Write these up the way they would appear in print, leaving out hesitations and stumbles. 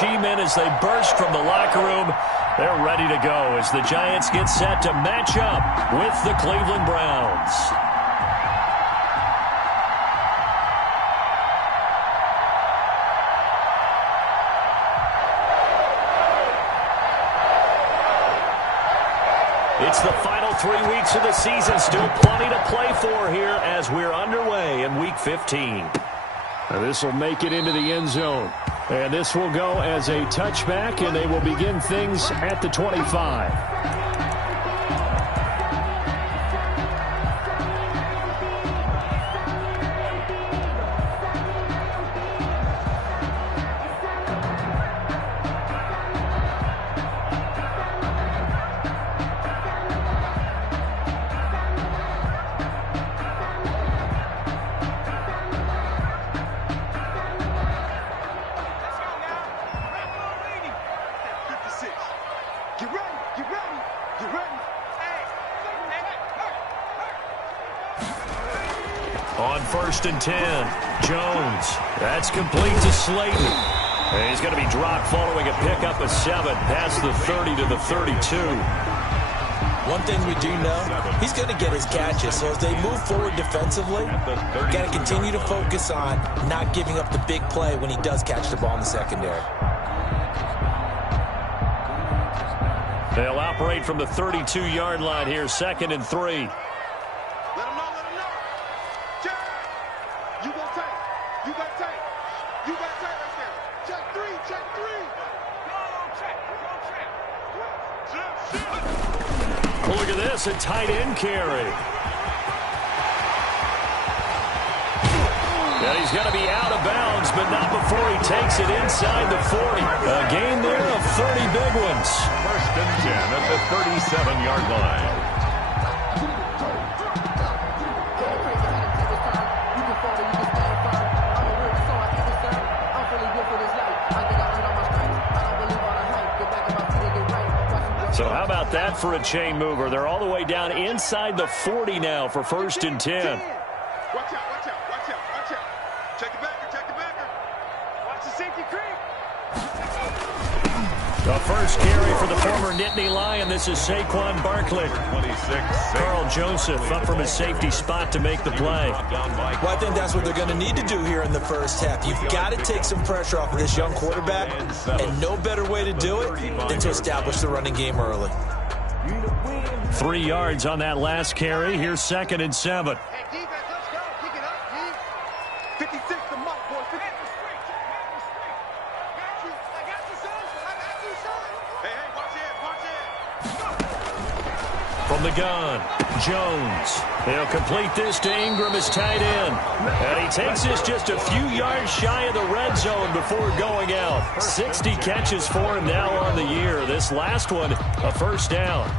G-men as they burst from the locker room. They're ready to go as the Giants get set to match up with the Cleveland Browns. It's the final 3 weeks of the season. Still plenty to play for here as we're underway in Week 15. This will make it into the end zone. And this will go as a touchback, and they will begin things at the 25. On 1st and 10, Jones. That's complete to Slayton. And he's going to be dropped following a pickup of 7 past the 30 to the 32. One thing we do know, he's going to get his catches. So as they move forward defensively, got to continue to focus on not giving up the big play when he does catch the ball in the secondary. They'll operate from the 32-yard line here, 2nd and 3. Look at this, a tight end carry. And he's going to be out of bounds, but not before he takes it inside the 40. A gain there of 30 big ones. 1st and 10 at the 37-yard line. So how about that for a chain mover? They're all the way down inside the 40 now for 1st and 10. Watch out, watch out, watch out, watch out. Check the backer, check the backer. Watch the safety creep. The first carry for the former Nittany Lion. This is Saquon Barkley. 26. Carl Joseph up from his safety spot to make the play. Well, I think that's what they're going to need to do here in the first half. You've got to take some pressure off of this young quarterback, and no better way to do it than to establish the running game early. 3 yards on that last carry. Here's 2nd and 7. Hey, defense, let's go. Kick it up, G. 56 the mark, boy. 50. I got you, son. Hey, watch it, watch it. From the gun, Jones. He'll complete this to Ingram as tight end. And he takes this just a few yards shy of the red zone before going out. 60 catches for him now on the year. This last one, a first down.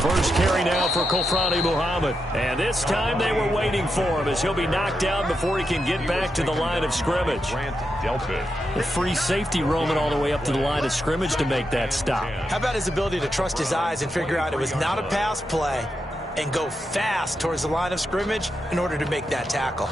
First carry now for Kofrani Muhammad. And this time they were waiting for him as he'll be knocked down before he can get back to the line of scrimmage. The free safety roaming all the way up to the line of scrimmage to make that stop. How about his ability to trust his eyes and figure out it was not a pass play and go fast towards the line of scrimmage in order to make that tackle.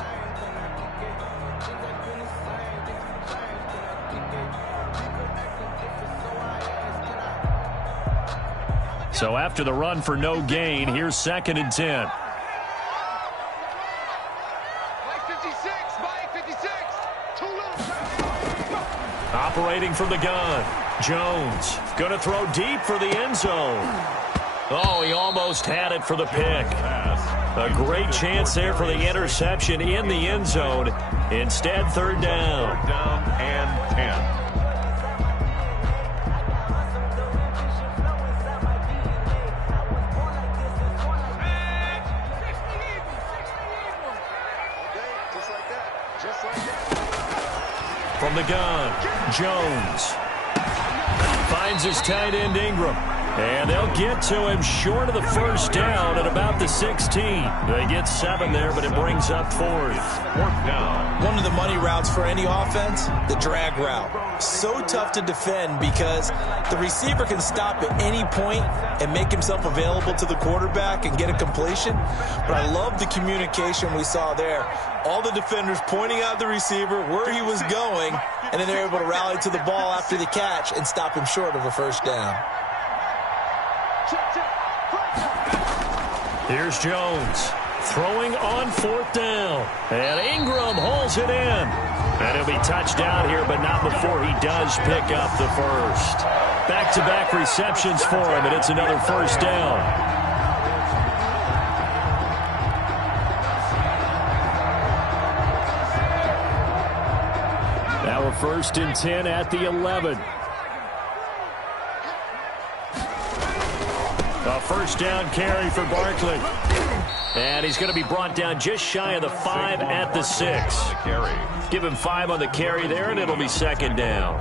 So after the run for no gain, here's 2nd and 10. Mike 56, Mike 56. Too little. Operating from the gun, Jones going to throw deep for the end zone. Oh, he almost had it for the pick. A great chance there for the interception in the end zone. Instead, 3rd down. 3rd down and 10. From the gun, Jones finds his tight end Ingram. And they'll get to him short of the first down at about the 16. They get 7 there, but it brings up 4th. 4th down. One of the money routes for any offense, the drag route. So tough to defend because the receiver can stop at any point and make himself available to the quarterback and get a completion. But I love the communication we saw there. All the defenders pointing out the receiver, where he was going, and then they're able to rally to the ball after the catch and stop him short of a first down. Here's Jones throwing on 4th down. And Ingram hauls it in. And he'll be touched down here, but not before he does pick up the first. Back-to-back receptions for him, and it's another first down. Now a 1st and 10 at the 11. A first down carry for Barkley. And he's going to be brought down just shy of the 5 at the 6. Give him 5 on the carry there, and it'll be 2nd down.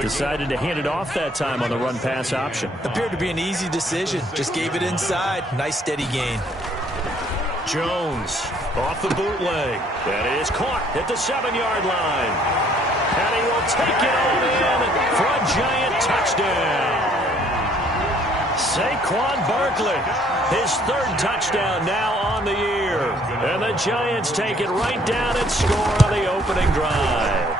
Decided to hand it off that time on the run-pass option. Appeared to be an easy decision. Just gave it inside. Nice steady gain. Jones off the bootleg. And it is caught at the 7-yard line. And he will take it all in for a giant touchdown. Saquon Barkley, his 3rd touchdown now on the year. And the Giants take it right down and score on the opening drive.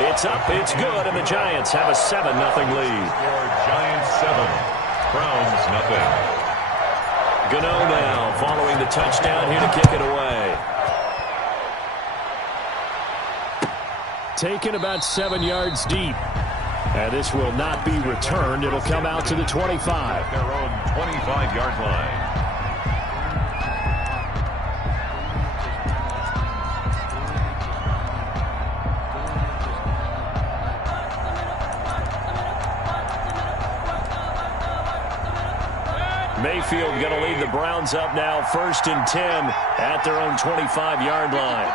It's up, it's good, and the Giants have a 7-0 lead. Giants 7, Browns nothing. Gano now following the touchdown here to kick it away. Taken about 7 yards deep. And this will not be returned. It'll come out to the 25. Their own 25-yard line. Mayfield going to lead the Browns up now, 1st and 10 at their own 25-yard line.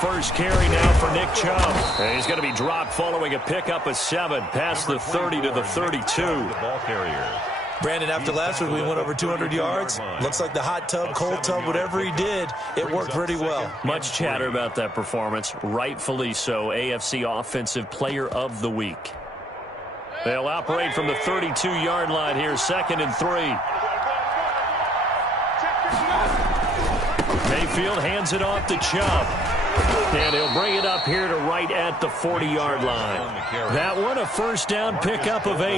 First carry now for Nick Chubb. And he's going to be dropped following a pickup of 7 past the 30 to the 32. The ball carrier. Brandon, after last week we went over 200 yards. Looks like the hot tub, cold tub, whatever he did, it worked pretty well. Much chatter about that performance. Rightfully so. AFC Offensive Player of the Week. They'll operate from the 32-yard line here, 2nd and 3. Mayfield hands it off to Chubb. And he'll bring it up here to right at the 40-yard line. That one a first down pickup of 8.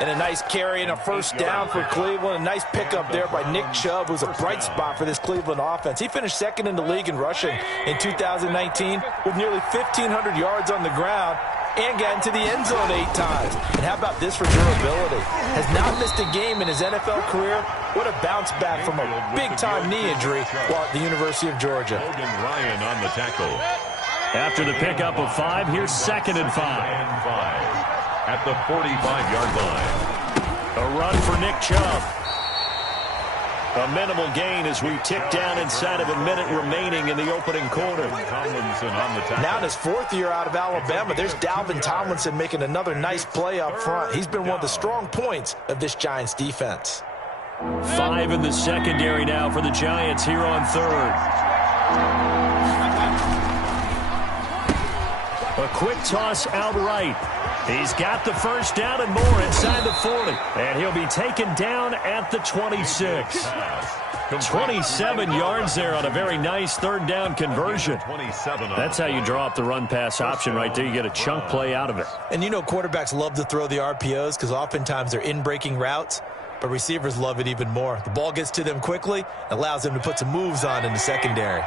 And a nice carry and a first down for Cleveland. A nice pickup there by Nick Chubb, who's a bright spot for this Cleveland offense. He finished 2nd in the league in rushing in 2019 with nearly 1,500 yards on the ground and got into the end zone 8 times. And how about this for durability? Has not missed a game in his NFL career. What a bounce back from a big-time knee injury while at the University of Georgia. Logan Ryan on the tackle. After the pickup of 5, here's 2nd and 5. At the 45-yard line. A run for Nick Chubb. A minimal gain as we tick down inside of a minute remaining in the opening quarter. Tomlinson on the tackle. Now in his 4th year out of Alabama, there's Dalvin Tomlinson making another nice play up front. He's been one of the strong points of this Giants defense. 5 in the secondary now for the Giants here on 3rd. A quick toss outright. He's got the first down and more inside the 40. And he'll be taken down at the 26. 27 yards there on a very nice 3rd down conversion. That's how you draw up the run-pass option right there. You get a chunk play out of it. And you know quarterbacks love to throw the RPOs because oftentimes they're in-breaking routes. But receivers love it even more. The ball gets to them quickly, allows them to put some moves on in the secondary.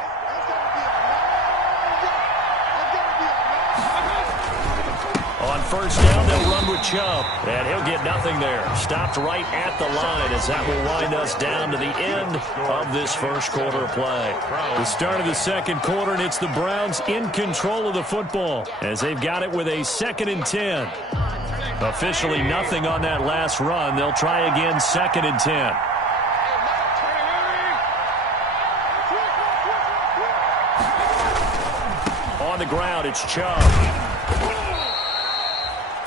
On first down, they'll run with Chubb. And he'll get nothing there. Stopped right at the line as that will wind us down to the end of this first quarter of play. The start of the second quarter, and it's the Browns in control of the football as they've got it with a 2nd and 10. Officially nothing on that last run. They'll try again, 2nd and 10. on the ground. It's Chubb.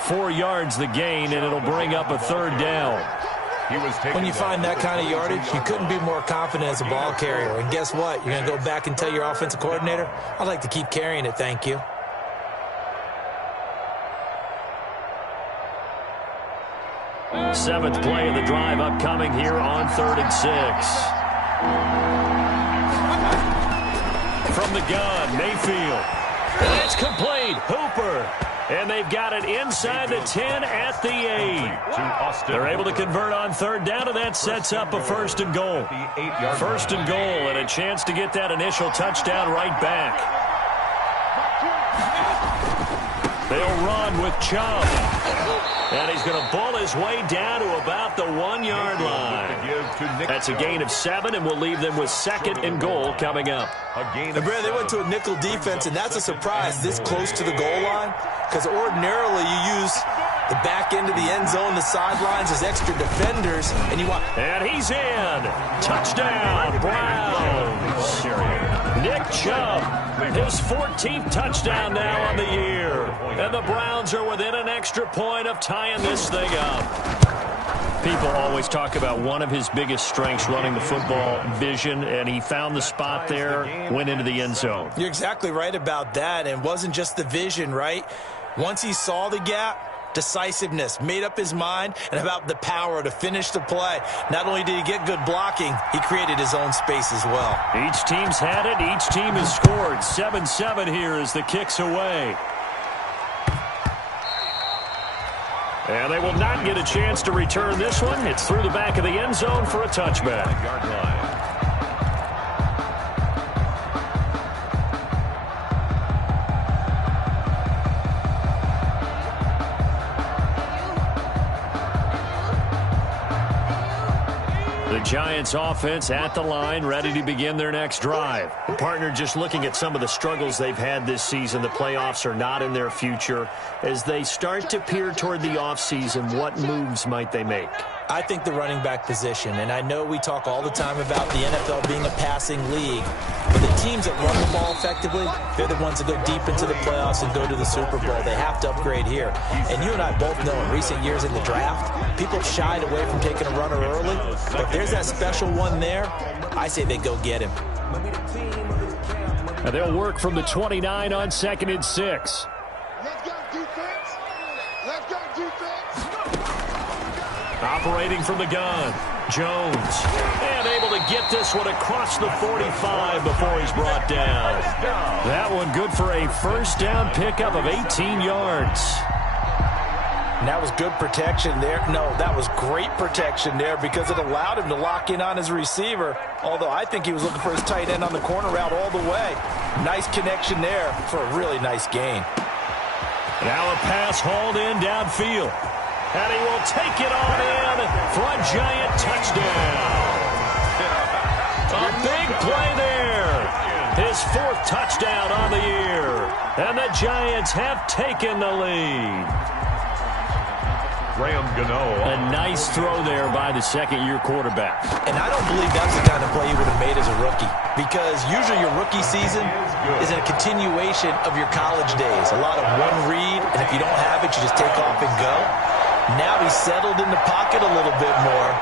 4 yards the gain, and it'll bring up a third down. When you find that kind of yardage, you couldn't be more confident as a ball carrier. And guess what? You're going to go back and tell your offensive coordinator, I'd like to keep carrying it, thank you. Seventh play of the drive upcoming here on 3rd and 6. From the gun, Mayfield. And it's complete. Hooper. And they've got it inside the 10 at the 8. They're able to convert on 3rd down, and that sets up a 1st and goal. 1st and goal, and a chance to get that initial touchdown right back. They'll run with Chubb. And he's going to bull his way down to about the 1-yard line. That's a gain of 7, and we'll leave them with 2nd and goal coming up. And Brad, they went to a nickel defense, and that's a surprise this close to the goal line, because ordinarily you use the back end of the end zone, the sidelines as extra defenders, and you want... And he's in. Touchdown, Browns. Nick Chubb, his 14th touchdown now on the year. And the Browns are within an extra point of tying this thing up. People always talk about one of his biggest strengths running the football, vision, and he found the spot there, went into the end zone. You're exactly right about that, and it wasn't just the vision, right? Once he saw the gap, decisiveness, made up his mind, and about the power to finish the play. Not only did he get good blocking, he created his own space as well. Each team's had it. Each team has scored. 7-7 here as the kick's away. And they will not get a chance to return this one. It's through the back of the end zone for a touchback. Yard line. The Giants offense at the line, ready to begin their next drive. Partner, just looking at some of the struggles they've had this season, the playoffs are not in their future. As they start to peer toward the offseason, what moves might they make? I think the running back position, and I know we talk all the time about the NFL being a passing league, but the teams that run the ball effectively, they're the ones that go deep into the playoffs and go to the Super Bowl. They have to upgrade here. And you and I both know in recent years in the draft, people shied away from taking a runner early, but if there's that special one there, I say they go get him. And they'll work from the 29 on 2nd and 6. Let's go defense. Let's go defense. Operating from the gun, Jones. And able to get this one across the 45 before he's brought down. That one good for a 1st down pickup of 18 yards. And that was good protection there. No, that was great protection there because it allowed him to lock in on his receiver, although I think he was looking for his tight end on the corner route all the way. Nice connection there for a really nice gain. Now a pass hauled in downfield. And he will take it on in for a Giant touchdown. A big play there. His 4th touchdown on the year. And the Giants have taken the lead. A nice throw there by the 2nd-year quarterback. And I don't believe that's the kind of play he would have made as a rookie, because usually your rookie season is a continuation of your college days. A lot of one read, and if you don't have it, you just take off and go. Now he's settled in the pocket a little bit more,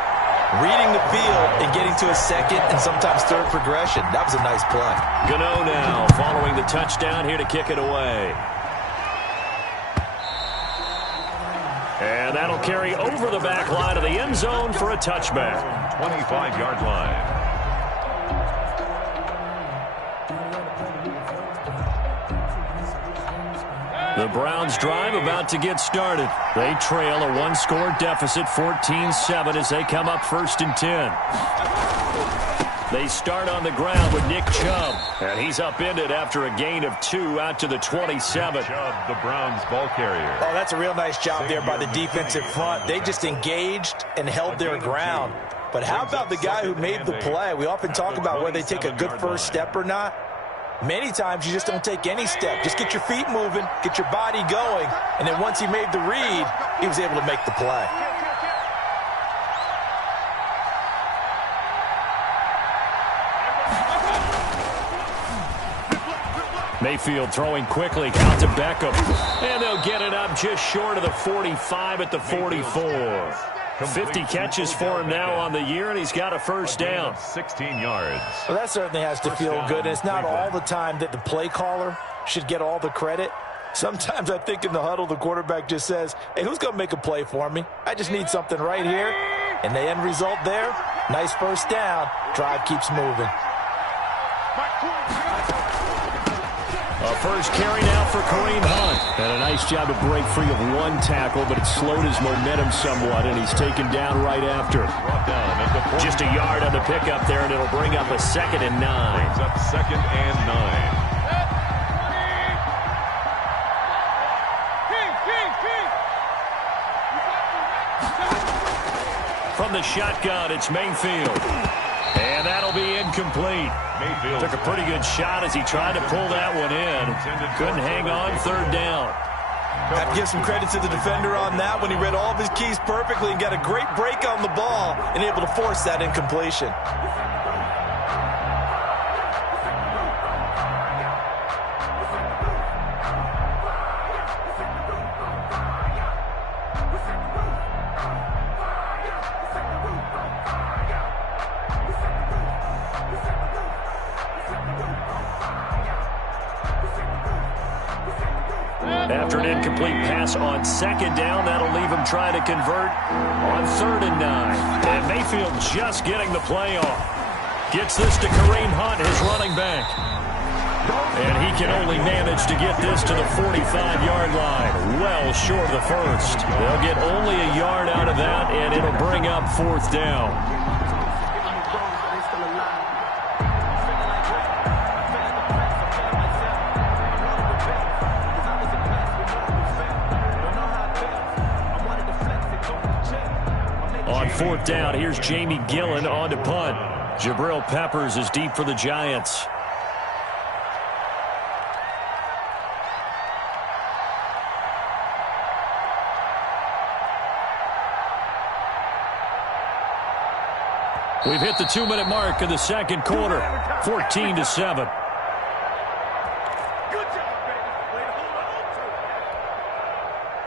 reading the field and getting to his 2nd and sometimes 3rd progression. That was a nice play. Gano now following the touchdown here to kick it away. And that'll carry over the back line of the end zone for a touchback. 25-yard line. The Browns drive about to get started. They trail a 1-score deficit, 14-7, as they come up 1st and 10. They start on the ground with Nick Chubb, and he's upended after a gain of 2 out to the 27. Chubb, the Browns ball carrier. Oh, that's a real nice job there by the defensive front. They just engaged and held their ground. But how about the guy who made the play? We often talk about whether they take a good first step or not. Many times you just don't take any step. Just get your feet moving, get your body going, and then once he made the read, he was able to make the play. Mayfield throwing quickly out to Beckham. And they'll get it up just short of the 45 at the 44. 50 catches for him now on the year, and he's got a first down. 16 yards. Well, that certainly has to feel good, and it's not all the time that the play caller should get all the credit. Sometimes I think in the huddle, the quarterback just says, hey, who's going to make a play for me? I just need something right here. And the end result there, nice first down. Drive keeps moving. A first carry now for Kareem Hunt. And a nice job to break free of one tackle, but it slowed his momentum somewhat, and he's taken down right after. Just a yard on the pickup there, and it'll bring up a 2nd and 9. Brings up 2nd and 9. From the shotgun, it's Mayfield. And that'll be incomplete. Mayfield took a pretty good shot as he tried to pull that one in. Couldn't hang on, 3rd down. Have to give some credit to the defender on that when he read all of his keys perfectly and got a great break on the ball and able to force that incompletion. After an incomplete pass on 2nd down, that'll leave him trying to convert on 3rd and 9. And Mayfield just getting the play off. Gets this to Kareem Hunt, his running back. And he can only manage to get this to the 45-yard line. Well short of the first. They'll get only a yard out of that, and it'll bring up 4th down. On 4th down, here's Jamie Gillen on to punt. Jabril Peppers is deep for the Giants. We've hit the 2-minute mark of the 2nd quarter, 14-7.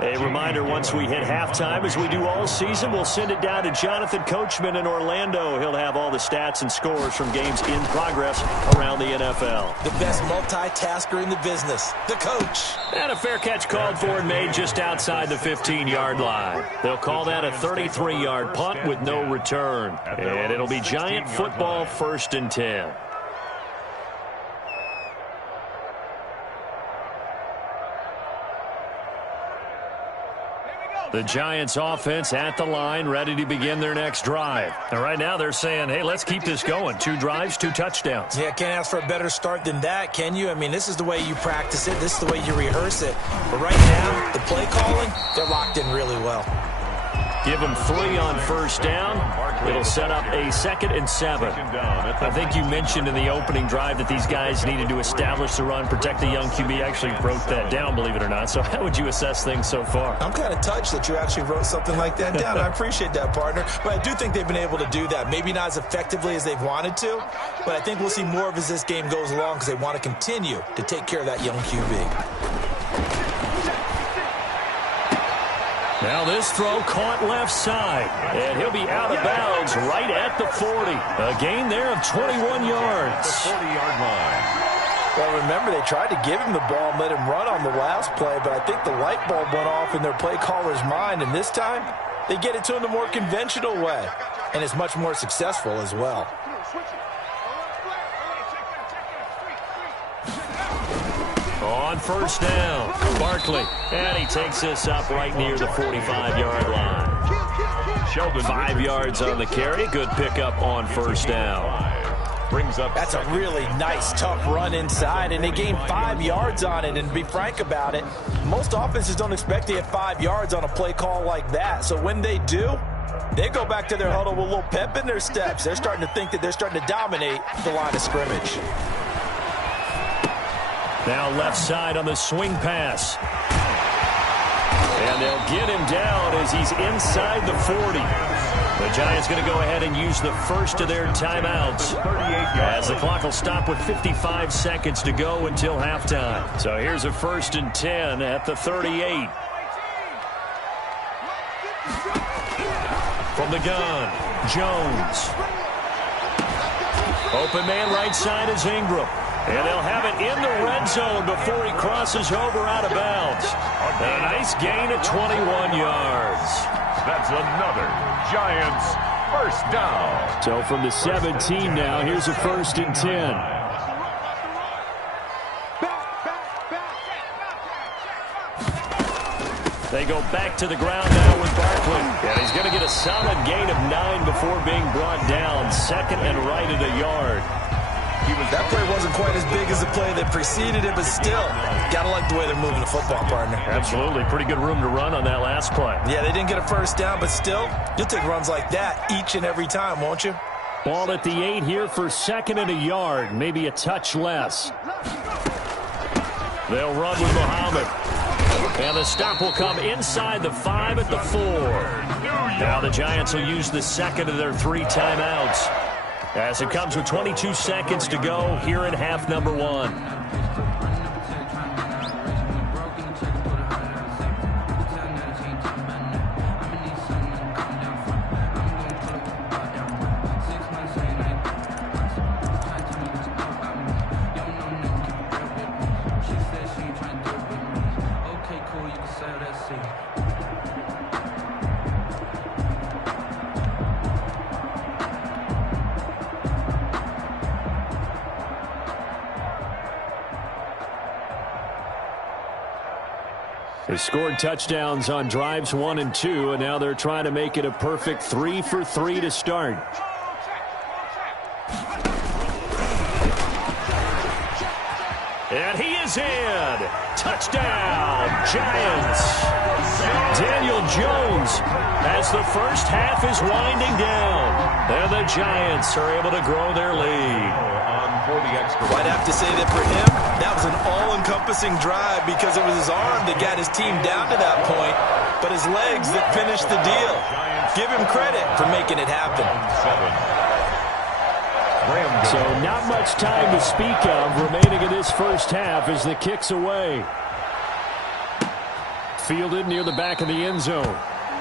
A reminder, once we hit halftime, as we do all season, we'll send it down to Jonathan Coachman in Orlando. He'll have all the stats and scores from games in progress around the NFL. The best multitasker in the business, the coach. And a fair catch called for and made just outside the 15-yard line. They'll call that a 33-yard punt with no return. And it'll be Giant football, 1st and 10. The Giants offense at the line, ready to begin their next drive. And right now they're saying, hey, let's keep this going. 2 drives, 2 touchdowns. Yeah, can't ask for a better start than that, can you? I mean, this is the way you practice it. This is the way you rehearse it. But right now, the play calling, they're locked in really well. Give them 3 on 1st down. It'll set up a 2nd and 7. I think you mentioned in the opening drive that these guys needed to establish the run, protect the young QB. Actually wrote that down, believe it or not. So how would you assess things so far? I'm kind of touched that you actually wrote something like that down. I appreciate that, partner. But I do think they've been able to do that. Maybe not as effectively as they've wanted to, but I think we'll see more of as this game goes along because they want to continue to take care of that young QB. Now this throw caught left side, and he'll be out of bounds right at the 40. A gain there of 21 yards. 40-yard line. Well, remember, they tried to give him the ball and let him run on the last play, but I think the light bulb went off in their play caller's mind, and this time they get it to him the more conventional way, and it's much more successful as well. On 1st down, Barkley, and he takes this up right near the 45-yard line. 5 yards on the carry, good pickup on 1st down. Brings up. That's a really nice, tough run inside, and they gained 5 yards on it. And to be frank about it, most offenses don't expect to get 5 yards on a play call like that. So when they do, they go back to their huddle with a little pep in their steps. They're starting to think that they're starting to dominate the line of scrimmage. Now left side on the swing pass. And they'll get him down as he's inside the 40. The Giants going to go ahead and use the first of their timeouts, as the clock will stop with 55 seconds to go until halftime. So here's a 1st and 10 at the 38. From the gun, Jones. Open man right side is Ingram. And they'll have it in the red zone before he crosses over out of bounds. A nice gain of 21 yards. That's another Giants first down. So from the 17 now, here's a 1st and 10. They go back to the ground now with Barkley. And he's going to get a solid gain of 9 before being brought down. 2nd and right at a yard. That play wasn't quite as big as the play that preceded it, but still, got to like the way they're moving the football, partner. Absolutely. Pretty good room to run on that last play. Yeah, they didn't get a first down, but still, you'll take runs like that each and every time, won't you? Ball at the 8 here for 2nd and a yard, maybe a touch less. They'll run with Muhammad. And the stop will come inside the 5 at the 4. Now the Giants will use the 2nd of their 3 timeouts, as it comes with 22 seconds to go here in half number 1. They scored touchdowns on drives 1 and 2, and now they're trying to make it a perfect 3 for 3 to start. And he is in. Touchdown, Giants. Daniel Jones, as the first half is winding down, and the Giants are able to grow their lead. I'd have to say that for him, that was an all-encompassing drive because it was his arm that got his team down to that point, but his legs that finished the deal. Give him credit for making it happen. So not much time to speak of remaining in this first half as the kick's away. Fielded near the back of the end zone.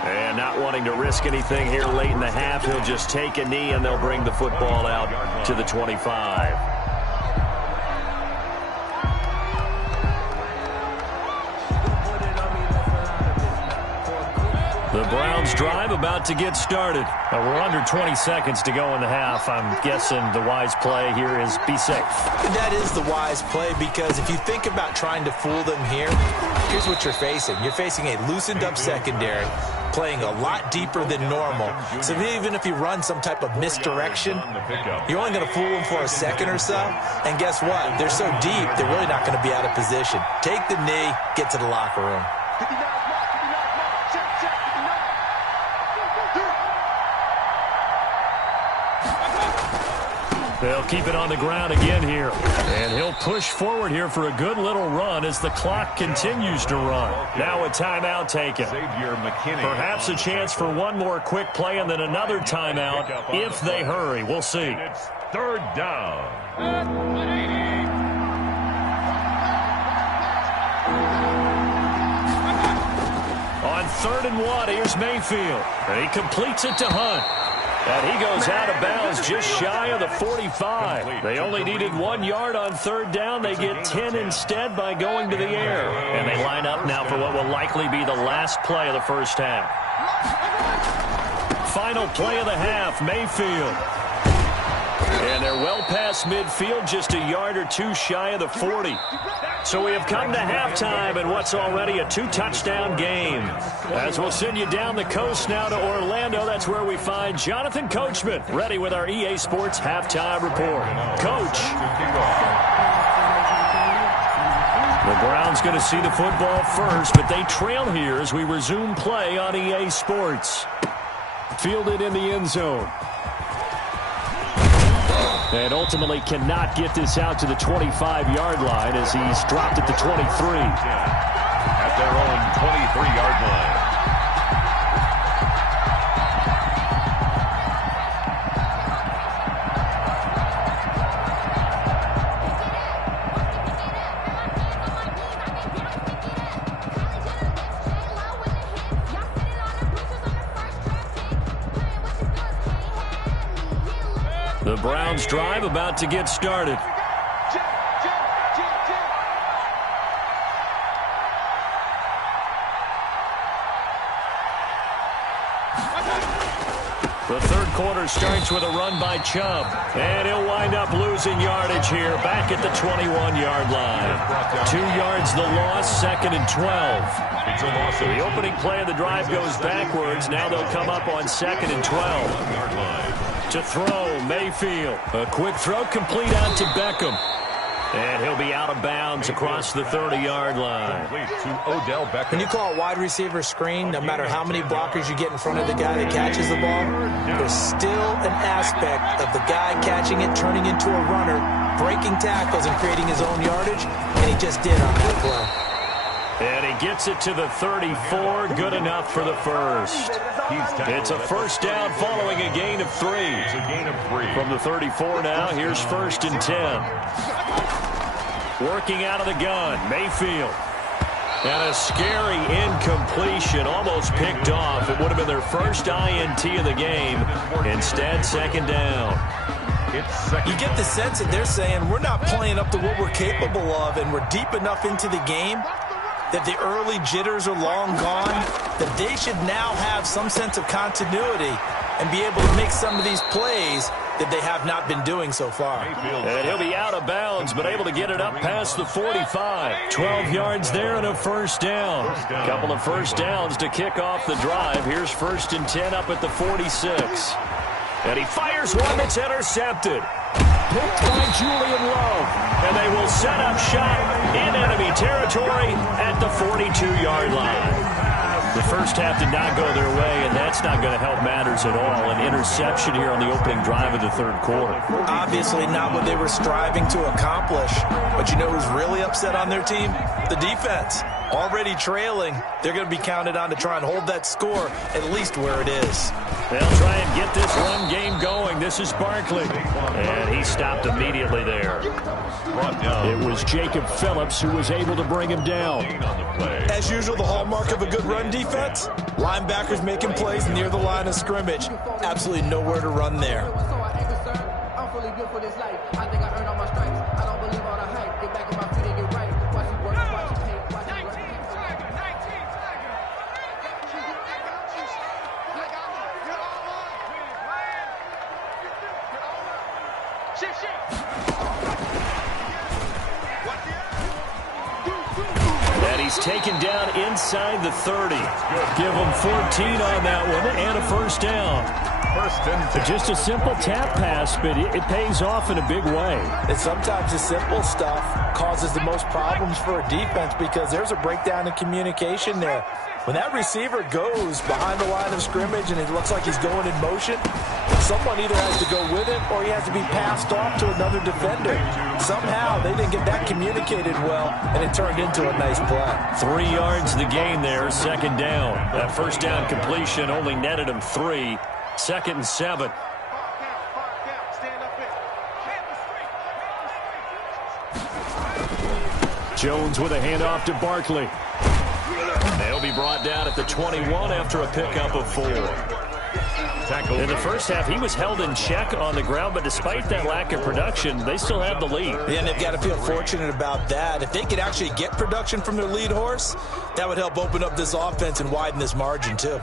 And not wanting to risk anything here late in the half, he'll just take a knee and they'll bring the football out to the 25. The Browns drive about to get started. We're under 20 seconds to go in the half. I'm guessing the wise play here is be safe. That is the wise play because if you think about trying to fool them here, here's what you're facing. You're facing a loosened up secondary, playing a lot deeper than normal. So even if you run some type of misdirection, you're only going to fool them for a second or so. And guess what? They're so deep, they're really not going to be out of position. Take the knee, get to the locker room. They'll keep it on the ground again here. And he'll push forward here for a good little run as the clock continues to run. Now a timeout taken. Perhaps a chance for one more quick play and then another timeout if they hurry. We'll see. It's 3rd down. On 3rd and 1, here's Mayfield. And he completes it to Hunt. And he goes out of bounds just shy of the 45. They only needed 1 yard on 3rd down. They get 10 instead by going to the air. And they line up now for what will likely be the last play of the first half. Final play of the half, Mayfield. And they're well past midfield, just a yard or two shy of the 40. So we have come to halftime in what's already a 2-touchdown game. As we'll send you down the coast now to Orlando, that's where we find Jonathan Coachman, ready with our EA Sports Halftime Report. Coach. The Browns going to see the football first, but they trail here as we resume play on EA Sports. Fielded in the end zone. And ultimately cannot get this out to the 25-yard line as he's dropped at the 23. At their own 23-yard line. Browns drive about to get started. The third quarter starts with a run by Chubb. And he'll wind up losing yardage here back at the 21-yard line. 2 yards the loss, 2nd and 12. So the opening play of the drive goes backwards. Now they'll come up on 2nd and 12. To throw, Mayfield. A quick throw complete out to Beckham. And he'll be out of bounds across the 30-yard line. When you call a wide receiver screen, no matter how many blockers you get in front of the guy that catches the ball, there's still an aspect of the guy catching it, turning into a runner, breaking tackles and creating his own yardage, and he just did on that play. And he gets it to the 34, good enough for the first. It's a first down following a gain of 3. From the 34 now, here's 1st and 10. Working out of the gun, Mayfield. And a scary incompletion, almost picked off. It would have been their first INT of the game. Instead, 2nd down. You get the sense that they're saying we're not playing up to what we're capable of, and we're deep enough into the game that the early jitters are long gone, that they should now have some sense of continuity and be able to make some of these plays that they have not been doing so far. And he'll be out of bounds, but able to get it up past the 45. 12 yards there and a first down. A couple of first downs to kick off the drive. Here's 1st and 10 up at the 46. And he fires one that's intercepted. Picked by Julian Love. And they will set up shop in enemy territory at the 42-yard line. The first half did not go their way, and that's not going to help matters at all. An interception here on the opening drive of the third quarter. Obviously not what they were striving to accomplish. But you know who's really upset on their team? The defense. Already trailing. They're going to be counted on to try and hold that score at least where it is. They'll try and get this run game going. This is Barkley. And he stopped immediately there. It was Jacob Phillips who was able to bring him down. As usual, the hallmark of a good run defense, linebackers making plays near the line of scrimmage. Absolutely nowhere to run there. I'm fully built for this life. I think I earned all my stripes. I don't believe all the hype. Get back on my feet and get right. Watch you work, watch you paint, watch you work. And he's taken down inside the 30. Give him 14 on that one and a first down. Just a simple tap pass, but it pays off in a big way. And sometimes the simple stuff causes the most problems for a defense because there's a breakdown in communication there. When that receiver goes behind the line of scrimmage and it looks like he's going in motion, someone either has to go with it or he has to be passed off to another defender. Somehow they didn't get that communicated well, and it turned into a nice play. 3 yards the gain there, 2nd down. That first down completion only netted him 3. 2nd and 7. Jones with a handoff to Barkley. They'll be brought down at the 21 after a pickup of 4. In the first half, he was held in check on the ground, but despite that lack of production, they still have the lead. Yeah, and they've got to feel fortunate about that. If they could actually get production from their lead horse, that would help open up this offense and widen this margin, too.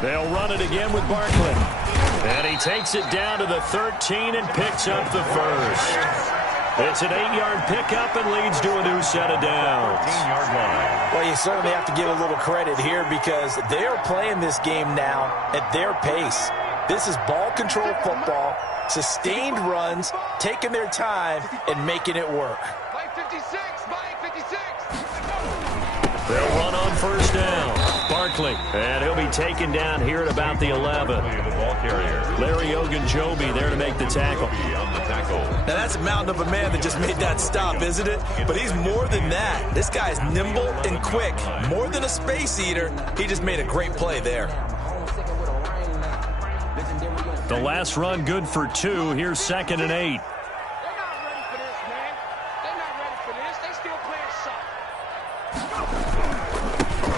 They'll run it again with Barkley. And he takes it down to the 13 and picks up the first. It's an 8-yard pickup and leads to a new set of downs. Well, you certainly have to give a little credit here because they are playing this game now at their pace. This is ball control football, sustained runs, taking their time and making it work. They'll run on first down. Barkley. And he'll be taken down here at about the 11. Larry Ogunjobi there to make the tackle. Now that's a mountain of a man that just made that stop, isn't it? But he's more than that. This guy's nimble and quick. More than a space eater, he just made a great play there. The last run good for 2. Here's 2nd and 8.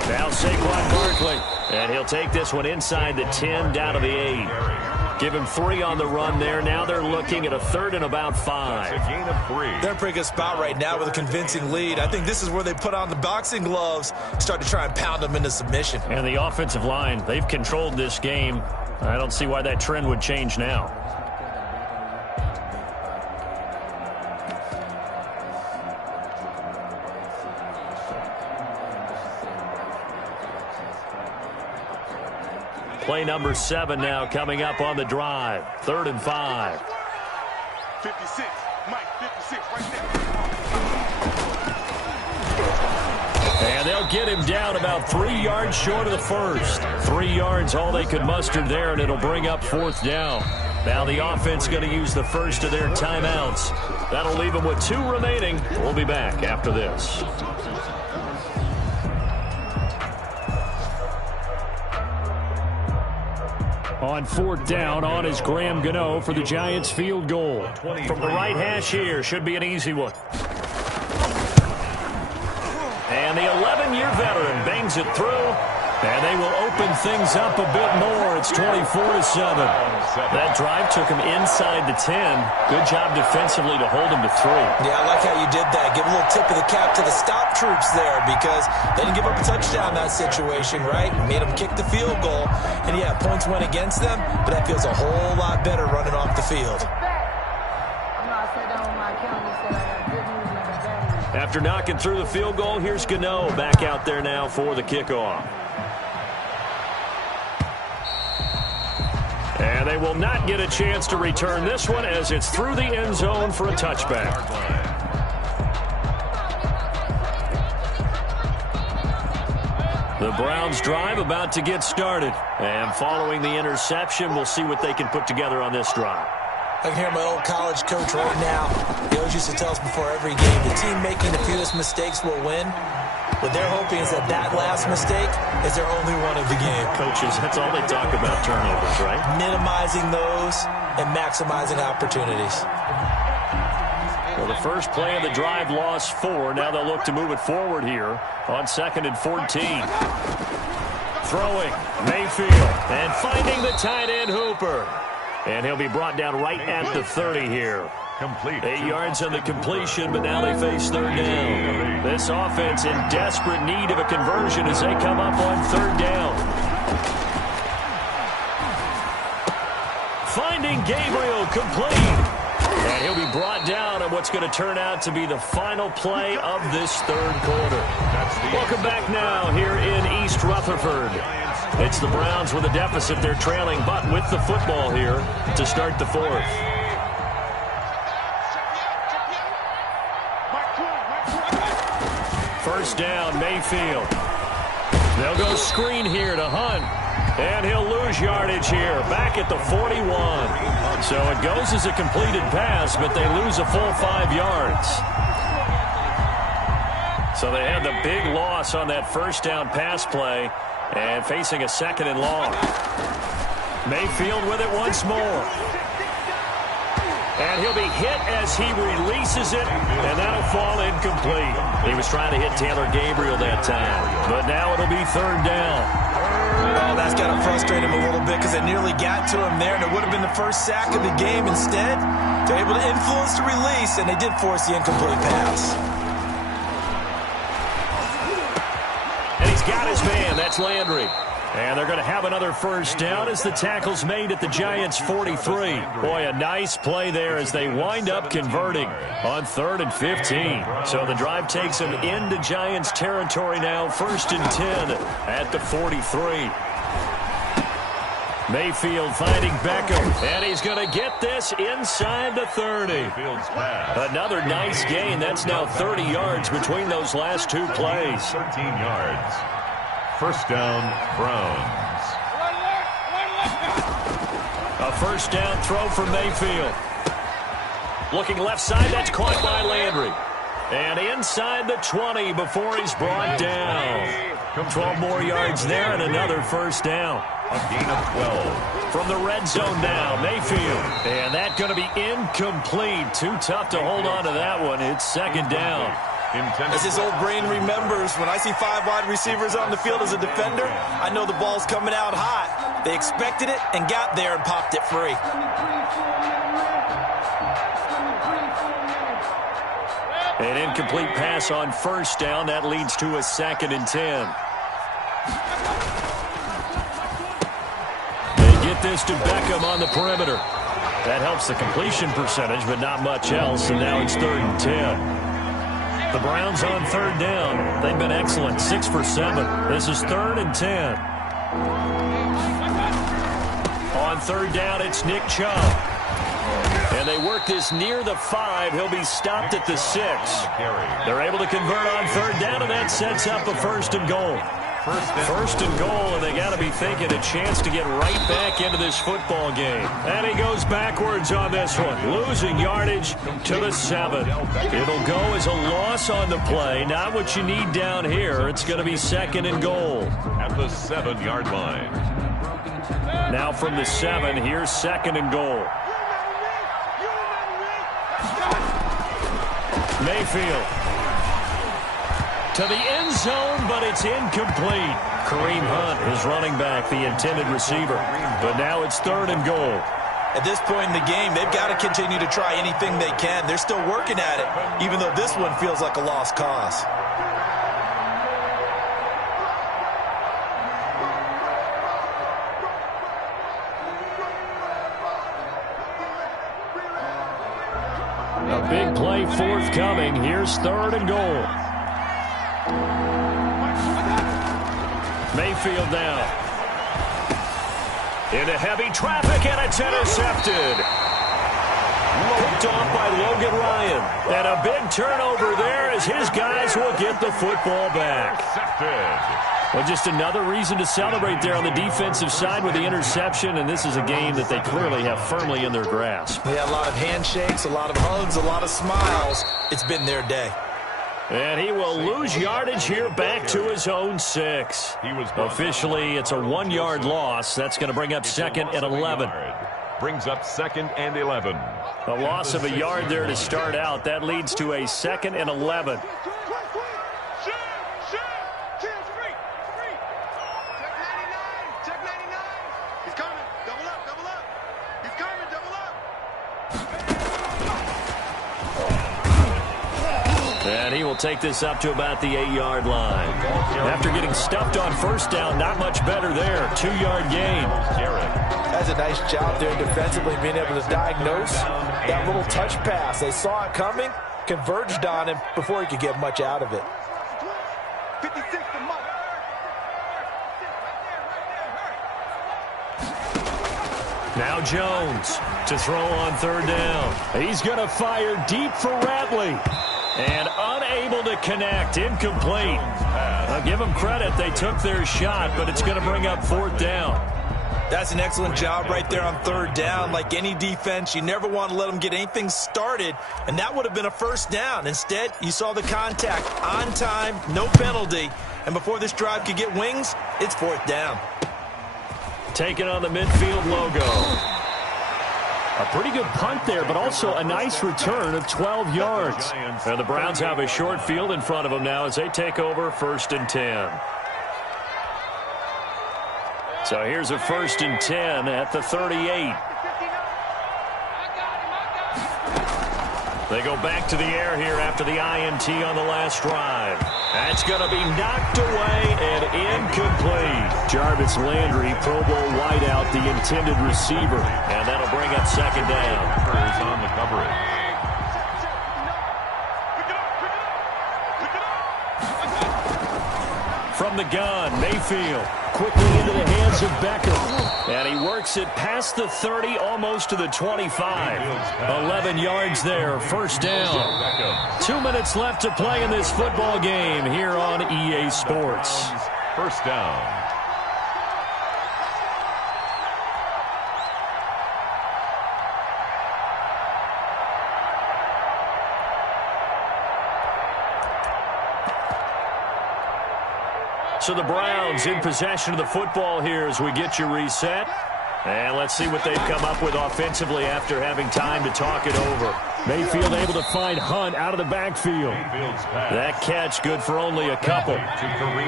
Now Saquon Barkley. And he'll take this one inside the 10, down to the 8. Give him 3 on the run there. Now they're looking at a 3rd and about 5. A gain of 3. They're in a pretty good spot right now with a convincing lead. I think this is where they put on the boxing gloves, start to try and pound them into submission. And the offensive line, they've controlled this game. I don't see why that trend would change now. Play number 7 now coming up on the drive. 3rd and 5. 56. Mike, 56 right there. And they'll get him down about 3 yards short of the first. 3 yards, all they could muster there, and it'll bring up 4th down. Now the offense going to use the first of their timeouts. That'll leave them with 2 remaining. We'll be back after this. On 4th down, on is Graham Gano for the Giants field goal. From the right hash here, should be an easy one. And the 11-year veteran bangs it through, and they will open things up a bit more. It's 24-7. That drive took him inside the 10. Good job defensively to hold him to 3. Yeah, I like how you did that. Give a little tip of the cap to the stop troops there because they didn't give up a touchdown in that situation, right? Made them kick the field goal. And, yeah, points went against them, but that feels a whole lot better running off the field. After knocking through the field goal, here's Gano back out there now for the kickoff. And they will not get a chance to return this one as it's through the end zone for a touchback. The Browns drive about to get started. And following the interception, we'll see what they can put together on this drive. I can hear my old college coach right now. He always used to tell us before every game, the team making the fewest mistakes will win. What they're hoping is that last mistake is their only one of the game. Coaches, that's all they talk about, turnovers, right? Minimizing those and maximizing opportunities. Well, the first play of the drive lost 4. Now they'll look to move it forward here on 2nd and 14. Throwing, Mayfield, and finding the tight end Hooper. And he'll be brought down right at the 30 here. Complete. 8 yards on the completion, but now they face 3rd down. This offense in desperate need of a conversion as they come up on 3rd down. Finding Gabriel complete. And he'll be brought down on what's going to turn out to be the final play of this 3rd quarter. Welcome back now here in East Rutherford. It's the Browns with a deficit. They're trailing, but with the football here to start the 4th. First down, Mayfield. They'll go screen here to Hunt. And he'll lose yardage here, back at the 41. So it goes as a completed pass, but they lose a full 5 yards. So they had the big loss on that first down pass play and facing a 2nd and long. Mayfield with it once more. And he'll be hit as he releases it, and that'll fall incomplete. He was trying to hit Taylor Gabriel that time, but now it'll be 3rd down. Oh, that's got to frustrate him a little bit because they nearly got to him there, and it would have been the first sack of the game. Instead, they're able to influence the release, and they did force the incomplete pass. And he's got his man. That's Landry. And they're going to have another first down as the tackle's made at the Giants' 43. Boy, a nice play there as they wind up converting on 3rd and 15. So the drive takes them into Giants territory now, 1st and 10 at the 43. Mayfield finding Beckham, and he's going to get this inside the 30. Another nice gain. That's now 30 yards between those last 2 plays. 13 yards. First down, Browns. A first down throw for Mayfield. Looking left side, that's caught by Landry. And inside the 20 before he's brought down. 12 more yards there and another first down. A gain of 12. From the red zone now, Mayfield. And that's going to be incomplete. Too tough to hold on to that one. It's 2nd down. As his old brain remembers, when I see 5 wide receivers on the field as a defender, I know the ball's coming out hot. They expected it and got there and popped it free. An incomplete pass on first down. That leads to a 2nd and 10. They get this to Beckham on the perimeter. That helps the completion percentage, but not much else, and now it's 3rd and 10. The Browns on 3rd down. They've been excellent, 6 for 7. This is 3rd and 10. On 3rd down, it's Nick Chubb. And they work this near the 5. He'll be stopped at the 6. They're able to convert on 3rd down, and that sets up a 1st and goal. First and goal, and they got to be thinking a chance to get right back into this football game. And he goes backwards on this one, losing yardage to the 7. It'll go as a loss on the play. Not what you need down here. It's going to be 2nd and goal. At the 7-yard line. Now from the 7, here's 2nd and goal. Mayfield to the end zone, but it's incomplete. Kareem Hunt is running back, the intended receiver. But now it's 3rd and goal. At this point in the game, they've got to continue to try anything they can. They're still working at it, even though this one feels like a lost cause. A big play forthcoming. Here's 3rd and goal. Mayfield now. Into heavy traffic, and it's intercepted. Picked off by Logan Ryan. And a big turnover there as his guys will get the football back. Well, just another reason to celebrate there on the defensive side with the interception, and this is a game that they clearly have firmly in their grasp. They had a lot of handshakes, a lot of hugs, a lot of smiles. It's been their day. And he will lose yardage here back to his own 6. Officially, it's a 1-yard loss. That's going to bring up 2nd and 11. Brings up 2nd and 11. A loss of a yard there to start out. That leads to a 2nd and 11. And he will take this up to about the 8-yard line. After getting stuffed on first down, not much better there. 2-yard gain. That's a nice job there defensively, being able to diagnose that little touch pass. They saw it coming, converged on him before he could get much out of it. Now Jones to throw on 3rd down. He's going to fire deep for Ratley. And unable to connect. Incomplete. I'll give them credit. They took their shot, but it's going to bring up 4th down. That's an excellent job right there on 3rd down. Like any defense, you never want to let them get anything started, and that would have been a 1st down. Instead, you saw the contact on time, no penalty, and before this drive could get wings, it's 4th down. Taking on the midfield logo. A pretty good punt there, but also a nice return of 12 yards. And the Browns have a short field in front of them now as they take over 1st and 10. So here's a 1st and 10 at the 38. They go back to the air here after the INT on the last drive. That's going to be knocked away and incomplete. Jarvis Landry, Pro Bowl wideout, the intended receiver. And that'll bring up 2nd down. Is on the coverage. From the gun, Mayfield quickly into the hands of Beckham. And he works it past the 30, almost to the 25. 11 yards there, 1st down. 2 minutes left to play in this football game here on EA Sports. 1st down. So the Browns in possession of the football here as we get you reset. And let's see what they've come up with offensively after having time to talk it over. Mayfield able to find Hunt out of the backfield. That catch good for only a couple.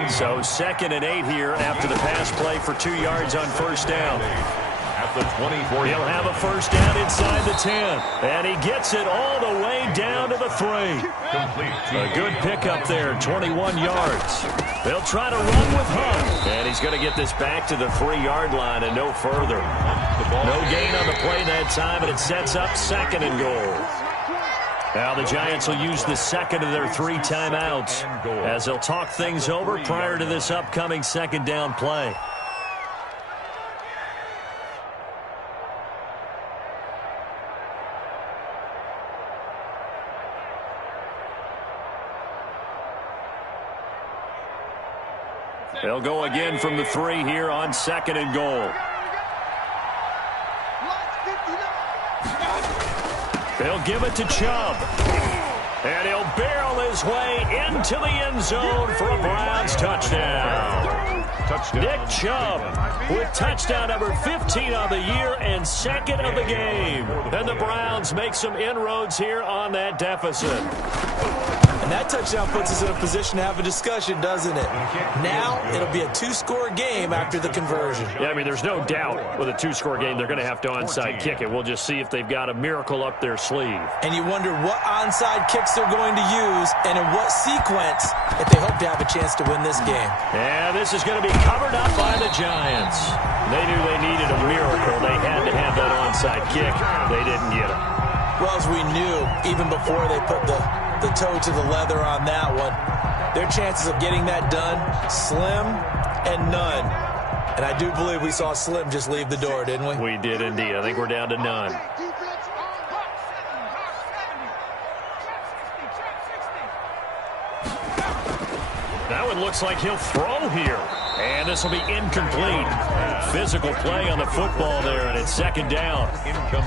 So 2nd and 8 here after the pass play for 2 yards on first down. At the 24. He'll have a first down inside the 10. And he gets it all the way down to the 3. A good pickup there, 21 yards. They'll try to run with Hunt. And he's going to get this back to the 3-yard line and no further. No gain on the play that time, and it sets up 2nd and goal. Now the Giants will use the second of their 3 timeouts as they'll talk things over prior to this upcoming 2nd down play. They'll go again from the 3 here on 2nd and goal. They'll give it to Chubb. And he'll barrel his way into the end zone for a Browns touchdown. Nick Chubb with touchdown number 15 on the year and 2nd of the game. And the Browns make some inroads here on that deficit. And that touchdown puts us in a position to have a discussion, doesn't it? Now it'll be a 2-score game after the conversion. Yeah, I mean, there's no doubt with a 2-score game they're going to have to onside kick it. We'll just see if they've got a miracle up their sleeve. And you wonder what onside kicks they're going to use and in what sequence if they hope to have a chance to win this game. Yeah, this is going to be covered up by the Giants. They knew they needed a miracle. They had to have that onside kick. They didn't get it. Well, as we knew, even before they put the toe to the leather on that one, their chances of getting that done, slim and none. And I do believe we saw Slim just leave the door, didn't we? We did indeed. I think we're down to none. That one looks like he'll throw here. And this will be incomplete. Physical play on the football there, and it's 2nd down.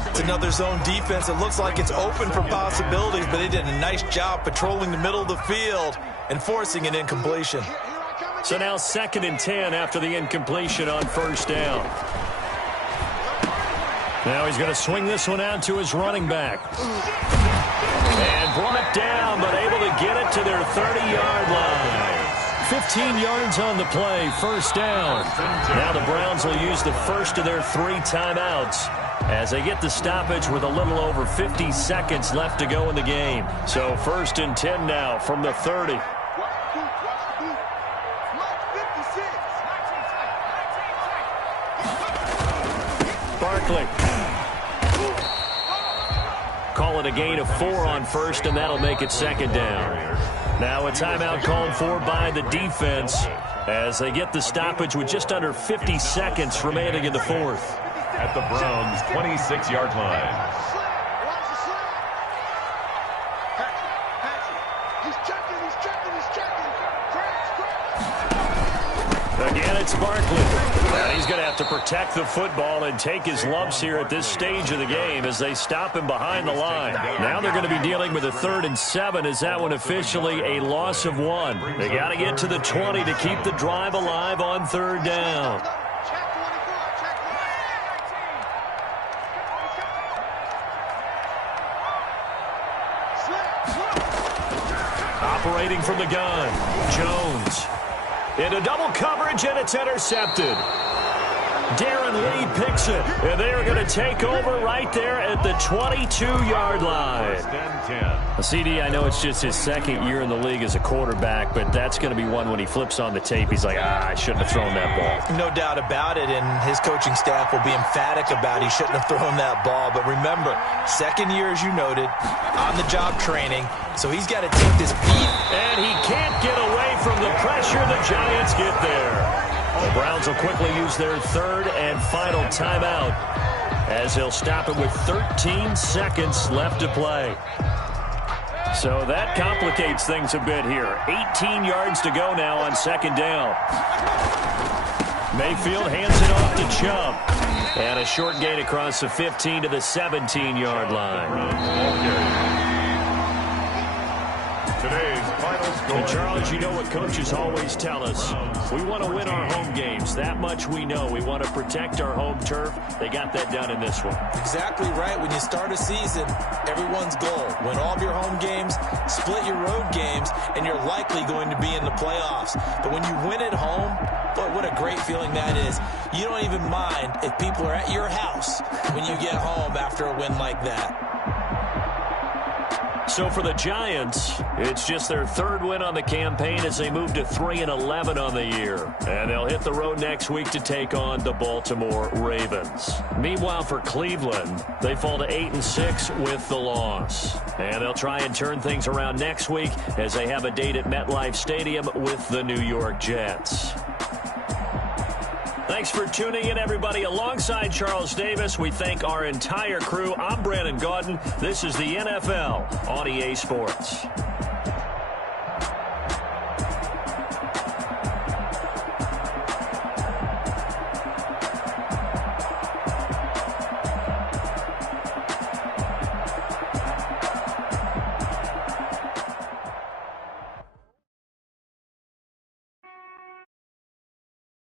It's another zone defense. It looks like it's open for possibilities, but they did a nice job patrolling the middle of the field and forcing an incompletion. So now 2nd and 10 after the incompletion on first down. Now he's going to swing this one out to his running back. And brought down, but able to get it to their 30-yard line. 15 yards on the play, first down. Now the Browns will use the first of their 3 timeouts as they get the stoppage with a little over 50 seconds left to go in the game. So 1st and 10 now from the 30. Barkley. Call it a gain of 4 on first, and that'll make it 2nd down. Now a timeout called for by the defense as they get the stoppage with just under 50 seconds remaining in the 4th. At the Browns' 26-yard line. Again, it's Barkley. And he's going to have to protect the football and take his lumps here at this stage of the game as they stop him behind the line. Now they're going to be dealing with a 3rd and 7 as that one officially a loss of 1. They got to get to the 20 to keep the drive alive on 3rd down. Operating from the gun, Jones. Into double coverage, and it's intercepted. Darren Lee picks it, and they are going to take over right there at the 22-yard line. CD, I know it's just his 2nd year in the league as a quarterback, but that's going to be one when he flips on the tape. He's like, I shouldn't have thrown that ball. No doubt about it, and his coaching staff will be emphatic about he shouldn't have thrown that ball. But remember, 2nd year, as you noted, on-the-job training, so he's got to take this beat. And he can't get away from the pressure. The Giants get there. The Browns will quickly use their 3rd and final timeout as they'll stop it with 13 seconds left to play. So that complicates things a bit here. 18 yards to go now on 2nd down. Mayfield hands it off to Chubb. And a short gain across the 15 to the 17-yard line. Today's final And Charles, you know what coaches always tell us. We want to win our home games. That much we know. We want to protect our home turf. They got that done in this one. Exactly right. When you start a season, everyone's goal: win all of your home games, split your road games, and you're likely going to be in the playoffs. But when you win at home, boy, what a great feeling that is. You don't even mind if people are at your house when you get home after a win like that. So for the Giants, it's just their third win on the campaign as they move to 3-11 on the year. And they'll hit the road next week to take on the Baltimore Ravens. Meanwhile, for Cleveland, they fall to 8-6 with the loss. And they'll try and turn things around next week as they have a date at MetLife Stadium with the New York Jets. Thanks for tuning in, everybody. Alongside Charles Davis, we thank our entire crew. I'm Brandon Gaudin. This is the NFL on EA Sports.